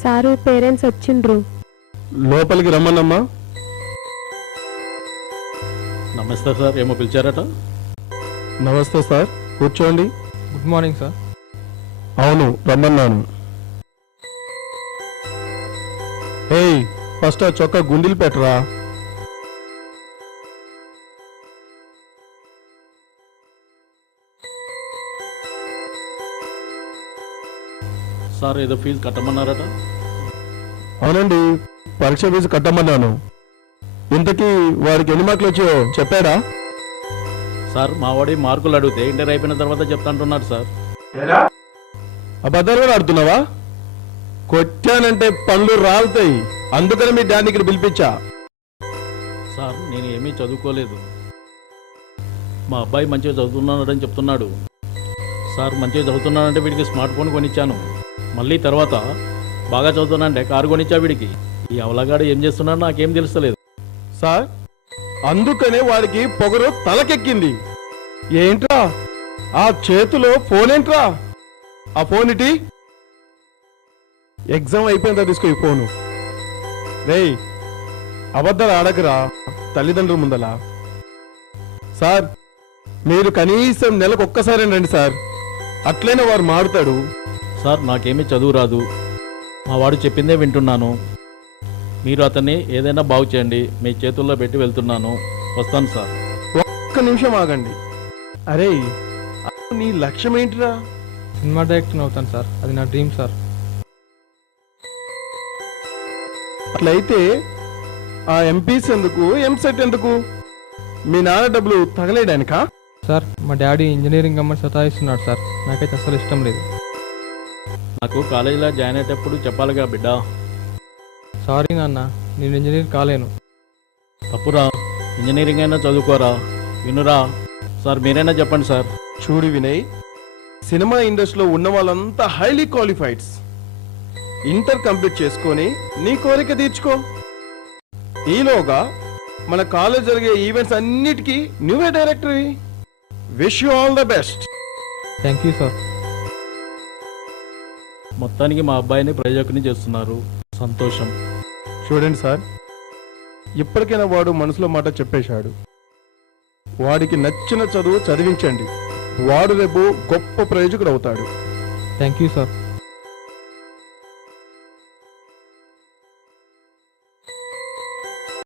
Sir parents వచ్చిండ్రు. లోపలికి రమ్మన్నమ్మా. నమస్తే సార్, ఏమో పిలిచారట? నమస్తే సార్, కూర్చోండి. Good morning sir. అవును, రమ్మన్నాను. ఏయ్, ఫస్ట్ ఆ చొక్కా గుండీలు పెట్టరా. సార్ ఏదో ఫీజు కట్టమన్నారట? అవునండి, పరీక్ష ఫీజు కట్టమన్నాను. ఇంతకీ వాడికి ఎన్ని మార్కులు వచ్చాయో చెప్పాడా? సార్ మా వాడి మార్కులు అడిగితే ఇంటర్ అయిపోయిన తర్వాత చెప్తాంటున్నారు సార్. అబద్ధాలు కూడా ఆడుతున్నావా? కొట్టానంటే పళ్ళు రాలుతాయి, అందుకని మీ డాడీ ఇక్కడ పిలిపించా. సార్ నేను ఏమీ చదువుకోలేదు. మా అబ్బాయి మంచిగా చదువుతున్నాడని చెప్తున్నాడు. సార్ మంచిగా చదువుతున్నాడంటే వీడికి స్మార్ట్ ఫోన్ కొనిచ్చాను. మళ్ళీ తర్వాత బాగా చదువుతున్నానంటే కారు కొనిచ్చా వీడికి. ఈ అవలగాడు ఏం చేస్తున్నాడో నాకేం తెలుస్తలేదు సార్. అందుకనే వాడికి పొగరు తలకెక్కింది. ఏంట్రా ఆ చేతిలో ఫోన్? ఏంట్రా ఆ ఫోన్ ఇటీ. ఎగ్జామ్ అయిపోయిందా తీసుకో ఈ ఫోను. రేయ్, అబద్ధాలు ఆడకరా తల్లిదండ్రుల ముందలా. సార్ మీరు కనీసం నెలకు ఒక్కసారి రండి సార్, అట్లయినా వారు మారుతాడు. సార్ నాకేమీ చదువు రాదు, మా వాడు చెప్పిందే వింటున్నాను. మీరు అతన్ని ఏదైనా బాగు చేయండి, మీ చేతుల్లో పెట్టి వెళ్తున్నాను. వస్తాను సార్. ఒక్క నిమిషం ఆగండి. అరే, నీ లక్ష్యం ఏంటిరా? సినిమా డైరెక్టర్ అవుతాను సార్, అది నా డ్రీమ్ సార్. అట్లయితే ఆ ఎంపీస్ ఎందుకు, ఎంసెట్ ఎందుకు? మీ నాన్న డబ్బులు తగలేడానికా? సార్ మా డాడీ ఇంజనీరింగ్ అమ్మని సతాయిస్తున్నాడు సార్, నాకైతే అసలు ఇష్టం లేదు. నాకు కాలేజీలో జాయిన్ అయ్యేటప్పుడు చెప్పాలిగా బిడ్డ. సారీ నాన్న, నేను ఇంజనీర్ కాలేను. తప్పురా, ఇంజనీరింగ్ అయినా చదువుకోరా. వినురా సార్, మీరైనా చెప్పండి సార్. చూడు వినయ్, సినిమా ఇండస్ట్రీలో ఉన్న వాళ్ళంతా హైలీ క్వాలిఫైడ్స్. ఇంటర్ కంప్లీట్ చేసుకొని నీ కోరిక తీర్చుకో. ఈలోగా మన కాలేజ్ జరిగే ఈవెంట్స్ అన్నిటికీ నువ్వే డైరెక్టర్వి. Wish you all the best. Thank you sir. మొత్తానికి మా అబ్బాయిని ప్రయోజకుని చేస్తున్నారు, సంతోషం. చూడండి సార్, ఇప్పటికైనా వాడు మనసులో మాట చెప్పేశాడు. వాడికి నచ్చిన చదువు చదివించండి, వాడు రేపు గొప్ప ప్రయోజకుడు అవుతాడు. Thank you sir.